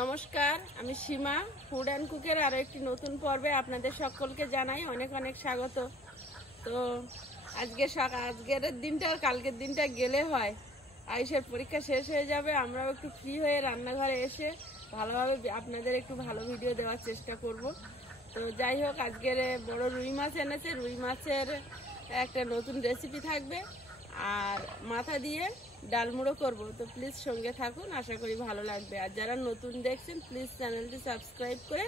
নমস্কার, আমি সীমা food and কুকের আরও একটি নতুন পর্বে আপনাদের সকলকে জানাই অনেক অনেক স্বাগত। তো আজকের দিনটা আর কালকের দিনটা গেলে হয়, আয়ুষের পরীক্ষা শেষ হয়ে যাবে, আমরাও একটু ফ্রি হয়ে রান্নাঘরে এসে ভালোভাবে আপনাদের একটু ভালো ভিডিও দেওয়ার চেষ্টা করব। তো যাই হোক, আজকের বড় রুই মাছ এনেছে, রুই মাছের একটা নতুন রেসিপি থাকবে আর মাথা দিয়ে ডালমুড়ো করব। তো প্লিজ সঙ্গে থাকুন, আশা করি ভালো লাগবে। আর যারা নতুন দেখছেন প্লিজ চ্যানেলটি সাবস্ক্রাইব করে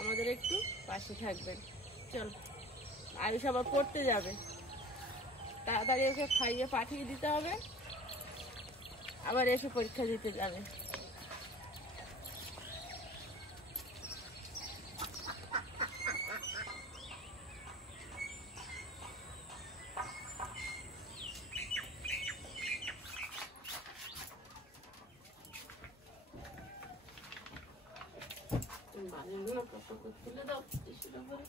আমাদের একটু পাশে থাকবেন। চল, আয়ুষ আবার পড়তে যাবে, তাড়াতাড়ি ওকে খাইয়ে পাঠিয়ে দিতে হবে, আবার এসে পরীক্ষা দিতে যাবে। তুলে দাও টিস্যুটা করে।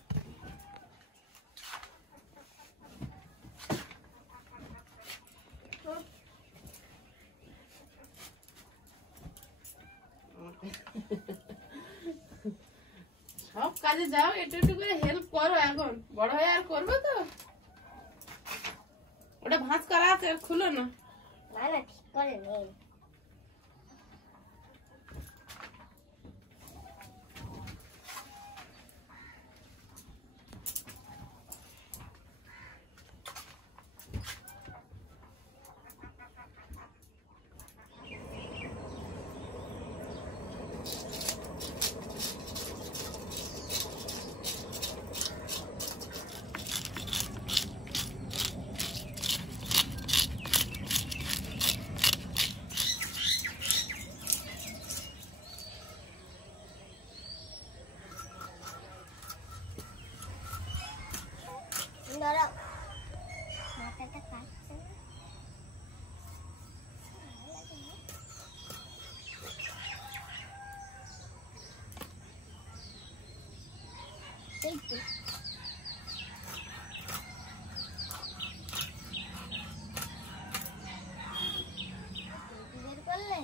সব কাজে যাও, একটু একটু করে হেল্প করো, এখন বড় হয়ে আর করবে তো। ওটা ভাঁজ করা আছে, খুলো না। না না, ঠিক করে নেই। ধরো মাথাটা কাটছে না। এই তো বের করলে।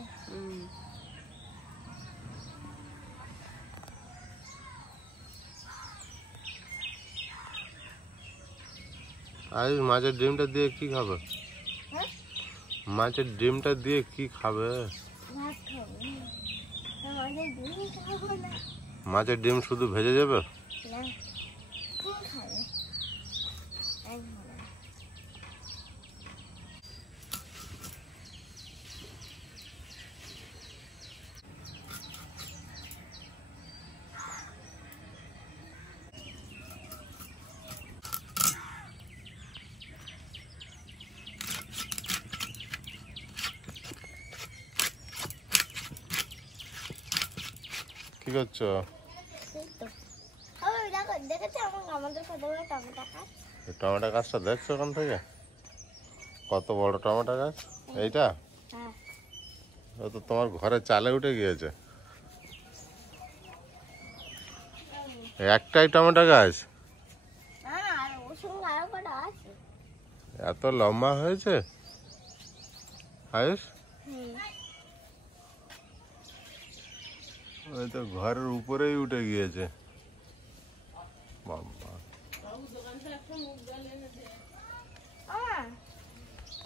আয়ুষ, মাছের ডিমটা দিয়ে কি খাবে? হ্যাঁ, মাছের ডিমটা দিয়ে কি খাবে? ভাত খাবো। আমাদের ডিম খাবো না। মাছের ডিম শুধু ভেজে যাবে? না, কি খাবে? একদম না। কি করছো? এই তো। ওই দেখো, দেখেছো আমাদের কত বড় টমেটো গাছ? টমেটো গাছটা দেখছো ওখান থেকে? কত বড় টমেটো গাছ এইটা? হ্যাঁ। ও তো তোমার ঘরে চালে উঠে গিয়েছে। একটাই টমেটো গাছ? না না, আর ওর সঙ্গে আরো কটা আছে। এত লম্বা হয়েছে আয়ুষ? ওই তো ঘরের উপরেই উঠে গিয়েছে। বাবা,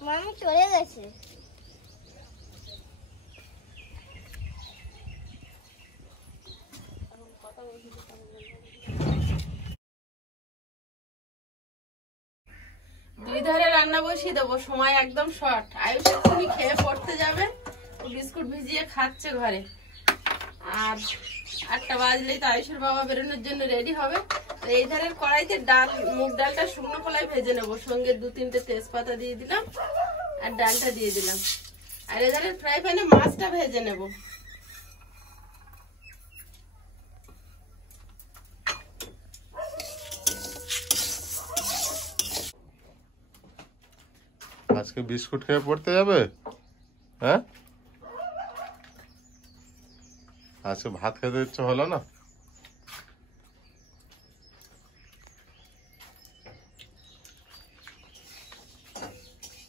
মামি চলে গেছে। দুই ধারে রান্না বসিয়ে দেবো, সময় একদম শর্ট। আয়ুষ এক্ষুনি খেয়ে পড়তে যাবে, ও বিস্কুট ভিজিয়ে খাচ্ছে ঘরে। আর 8টা বাজলেই তো আয়ুষের বাবা বেরোনোর জন্য রেডি হবে। তো এই ধারের কড়াইতে মুগ ডালটা শুকনো কলাই ভেজে নেবো, সঙ্গে 2-3টে তেজপাতা দিয়ে দিলাম আর ডালটা দিয়ে দিলাম। আর এই ধারের ফ্রাই প্যানে মাছটা ভেজে নেবো। আজকে বিস্কুট খেয়ে পড়তে যাবে? হ্যাঁ, আজকে ভাত খেতে ইচ্ছে হলো না?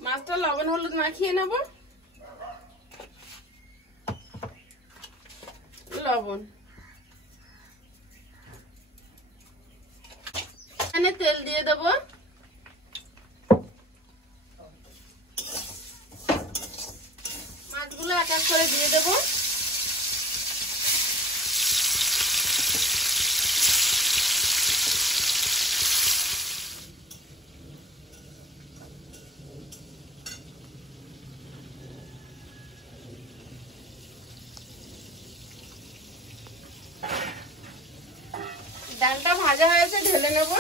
মাছটা লবণ হলুদ মাখিয়ে নেব। লবণ। এখানে তেল দিয়ে দেবো। মাছগুলো এক এক করে দিয়ে দেবো। ডালটা ভাজা হয়েছে, ঢেলে নেব।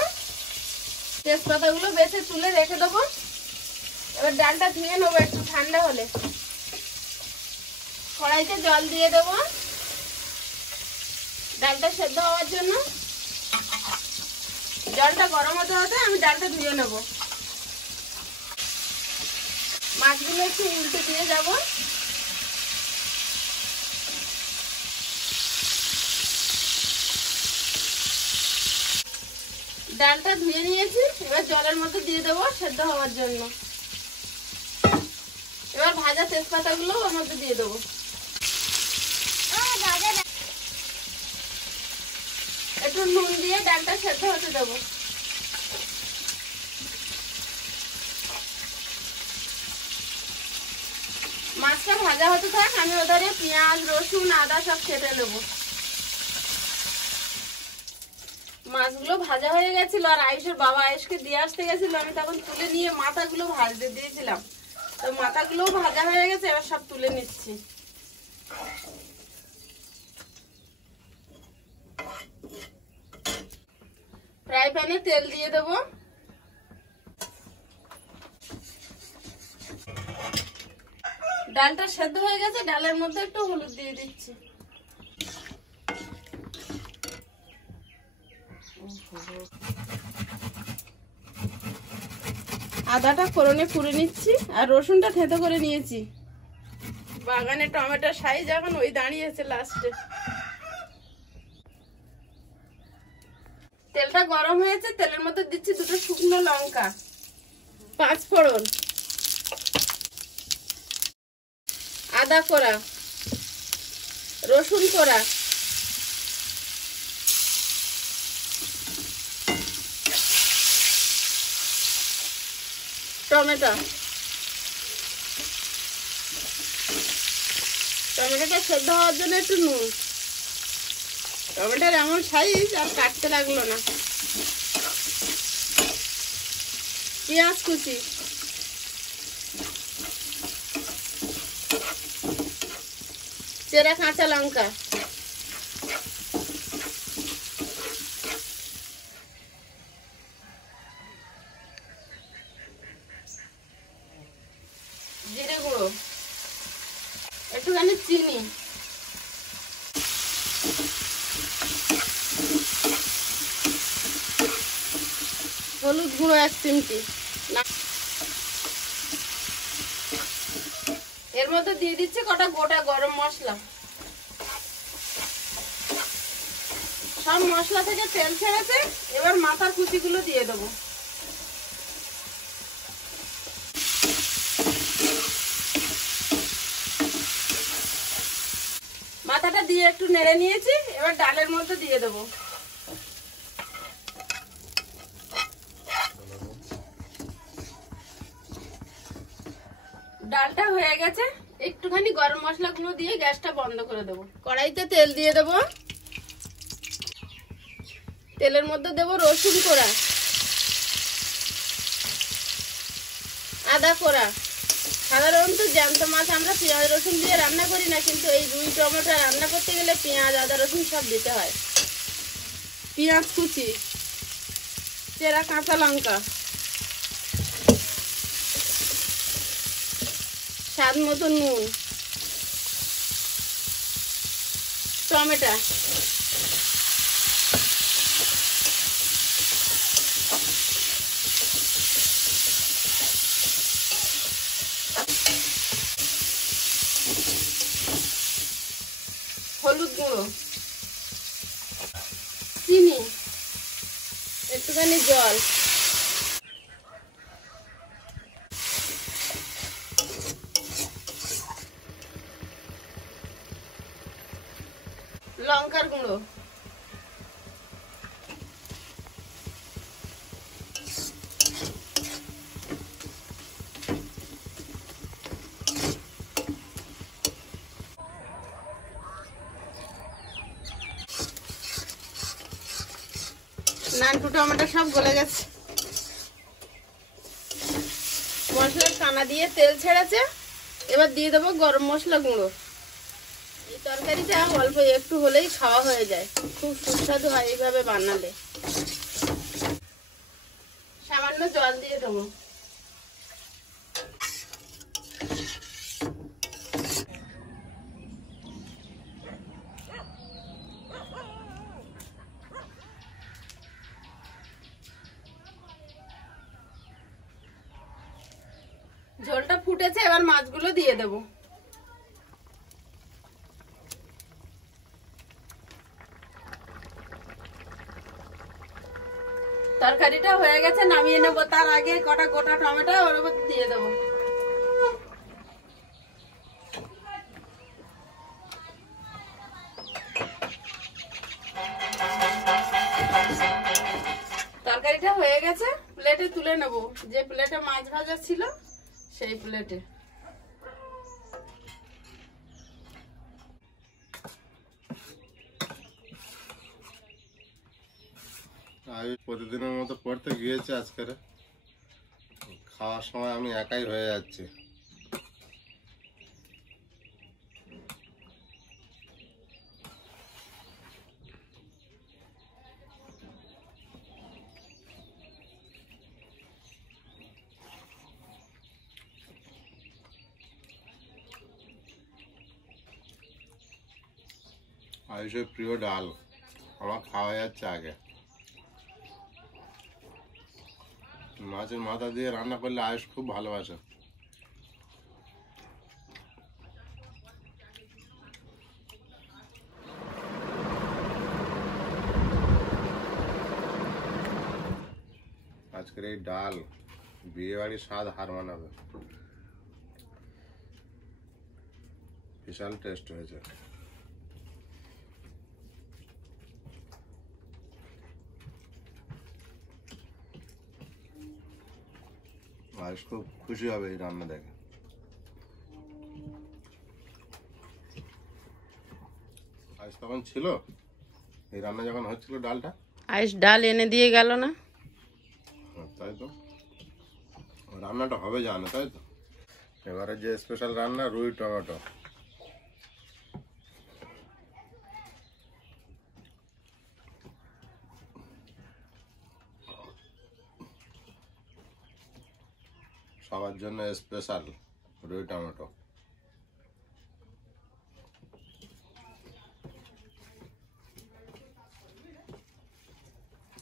তেজপাতাগুলো বেছে তুলে রেখে দেবো। এবার ডালটা ধুয়ে নেবো একটু ঠান্ডা হলে। কড়াইতে জল দিয়ে দেবো ডালটা সেদ্ধ হওয়ার জন্য। জলটা গরম হতে হতে আমি ডালটা ধুয়ে নেব। মাছগুলো একটু উল্টে দিয়ে যাব। ডালটা ধুয়ে নিয়েছি, এবার জলের মধ্যে দিয়ে দেবো সেদ্ধ হওয়ার জন্য। এবার ভাজা তেজপাতাগুলো ওর মধ্যে দিয়ে দেবো। একটু নুন দিয়ে ডালটা সেদ্ধ হতে দেবো। মাছটা ভাজা হতে থাক, আমি ওধারে পেঁয়াজ, রসুন, আদা সব কেটে নেবো। মাছগুলো ভাজা হয়ে গেছিল, আর আয়ুষের বাবা আয়ুষকে দিয়ে আসতে গেছিল। আমি তখন তুলে নিয়ে মাথাগুলো ভাজতে দিয়েছিলাম। তো মাথাগুলো ভাজা হয়ে গেছে, এবার সব তুলে নিচ্ছি। ফ্রাই প্যানে তেল দিয়ে দেবো। ডালটা সেদ্ধ হয়ে গেছে, ডালের মধ্যে একটু হলুদ দিয়ে দিচ্ছি। আদাটা ফোড়নে পুড়ে নিচ্ছি, আর রসুনটা থেতো করে নিয়েছি। বাগানে টমেটো সাইজ এখন ওই দাঁড়িয়েছে লাস্টে। তেলটা গরম হয়েছে, তেলের মধ্যে দিচ্ছি দুটো শুকনো লঙ্কা, 5 ফোড়ন, আদা কোড়া, রসুন কোড়া, টমেটো। টমেটোটা সেদ্ধ হওয়ার জন্য একটু নুন। টমেটোর এমন সাইজ আর কাটতে লাগলো না। পেঁয়াজ কুচি, চেরা কাঁচা লঙ্কা, জিরে গুঁড়ো, একটুখানি চিনি, হলুদ গুঁড়ো 1 চিমটি। এর মধ্যে দিয়ে দিচ্ছি কটা গোটা গরম মশলা। সব মশলা থেকে তেল ছেড়েছে, এবার মাথার কুচিগুলো দিয়ে দেবো। মাথাটা দিয়ে একটু নেড়ে নিয়েছি, এবার ডালের মধ্যে দিয়ে দেবো। ডালটা হয়ে গেছে, একটুখানি গরম মশলা গুঁড়ো দিয়ে গ্যাসটা বন্ধ করে দেবো। কড়াইতে তেল দিয়ে দেবো। তেলের মধ্যে দেবো রসুন কোড়া, আদা কোড়া। সাধারণত জ্যান্ত মাছ আমরা পেঁয়াজ রসুন দিয়ে রান্না করি না, কিন্তু এই রুই টমেটো রান্না করতে গেলে পেঁয়াজ, আদা, রসুন সব দিতে হয়। পেঁয়াজ কুচি, চেরা কাঁচা লঙ্কা, স্বাদ মতো নুন, টমেটো, হলুদ গুঁড়ো, চিনি, একটুখানি জল, লঙ্কার গুঁড়ো, নানটু টমেটো সব গলে গেছে। মশলার কানা দিয়ে তেল ছেড়েছে, এবার দিয়ে দেবো গরম মশলা গুঁড়ো। এই তরকারিটা অল্প একটু হলেই খাওয়া হয়ে যায়, খুব সুস্বাদু হয় এইভাবে বানালে। সামান্য জল দিয়ে দেবো। ঝোলটা ফুটেছে, এবার মাছগুলো দিয়ে দেবো। তরকারিটা হয়ে গেছে, নামিয়ে নেবো। তার আগে কটা গোটা টমেটো ওর উপর দিয়ে দেবো। তরকারিটা হয়ে গেছে, প্লেটে তুলে নেবো। যে প্লেটে মাছ ভাজা ছিল সেই প্লেটে। আয়ুষ প্রতিদিনের মতো পড়তে গিয়েছে, আজকে খাওয়ার সময় আমি একাই হয়ে যাচ্ছি। আয়ুষের প্রিয় ডাল আমার খাওয়া যাচ্ছে আগে। মাছের মাথা দিয়ে রান্না করলে আয়ুষ খুব ভালোবাসে। আজকের এই ডাল বিয়ে বাড়ির স্বাদ হার মানাবে। বিশাল টেস্ট হয়েছে। আয়ুষ খুব খুশি হবে এই রান্না দেখে। আয়ুষ তখন ছিল এই রান্না যখন হচ্ছিল ডালটা? আয়ুষ ডাল এনে দিয়ে গেল না? তাই তো, রান্নাটা হবে জানো, তাই তো। এবারে যে স্পেশাল রান্না, রুই টমেটো। সবার জন্য স্পেশাল রুই টমেটো।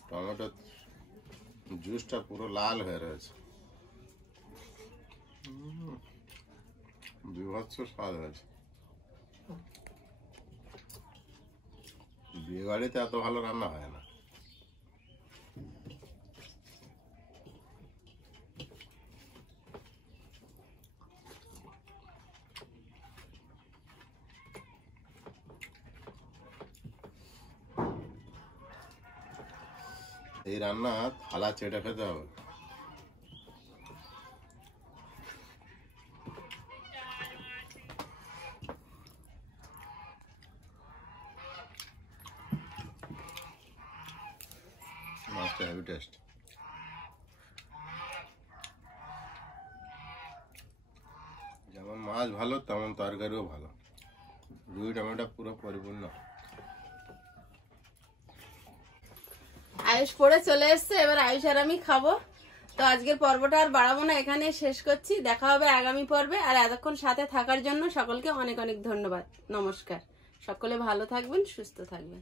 টমেটো জুসটা পুরো লাল হয়ে রয়েছে, বিভৎস স্বাদ হয়েছে। বিয়ে বাড়িতে এত ভালো রান্না হয় না। এই রান্না থালা চেটে খেতে হবে। মাছটা হেভি টেস্ট। যেমন মাছ ভালো তেমন তরকারিও ভালো। রুই টমেটো পুরো পরিপূর্ণ। আয়ুষ পড়ে চলে এসছে, এবার আয়ুষ আর আমি খাবো। তো আজকের পর্বটা আর বাড়াবো না, এখানে শেষ করছি। দেখা হবে আগামী পর্বে। আর এতক্ষণ সাথে থাকার জন্য সকলকে অনেক অনেক ধন্যবাদ। নমস্কার। সকলে ভালো থাকবেন, সুস্থ থাকবেন।